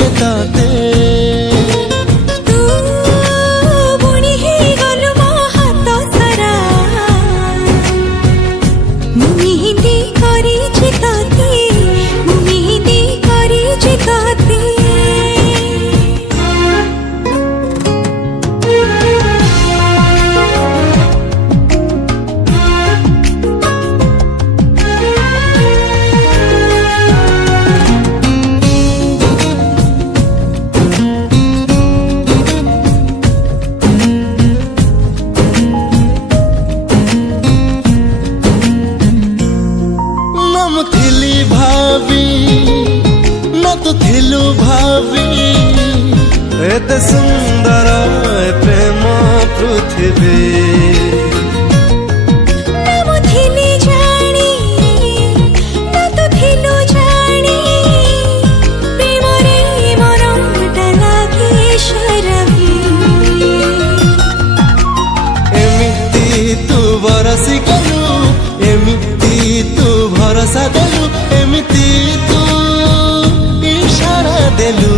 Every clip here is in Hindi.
रे ताते थिलु भावी एते सुंदर प्रेम पृथ्वी नाम थिली जानी ना तो थिलु जानी प्रेम रे मरमटा लागे शरवी एमिति तू बरसी गलु एमिति तू भरोसा देलु एमिति तू देलु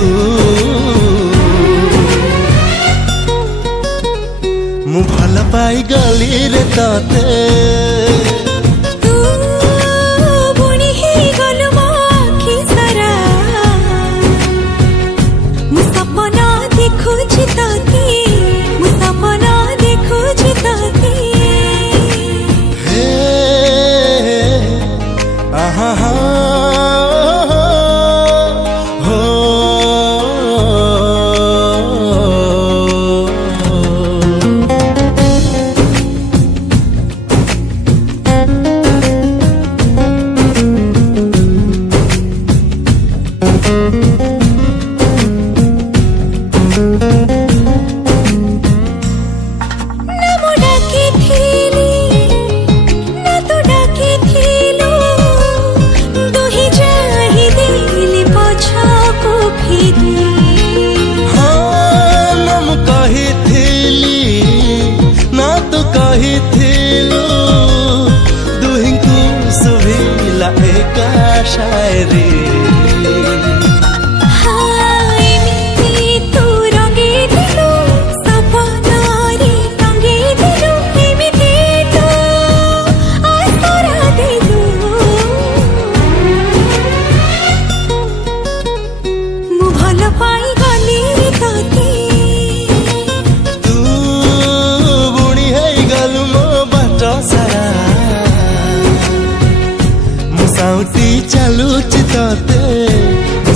मु भल पाई गली रे ताते तू बुणी ही गलु मो आखि सारा मु सपना देखुछि ताते मु सपना देखुछि ताते हे आहा हा शायरी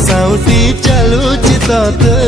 साउटी चालू चिताते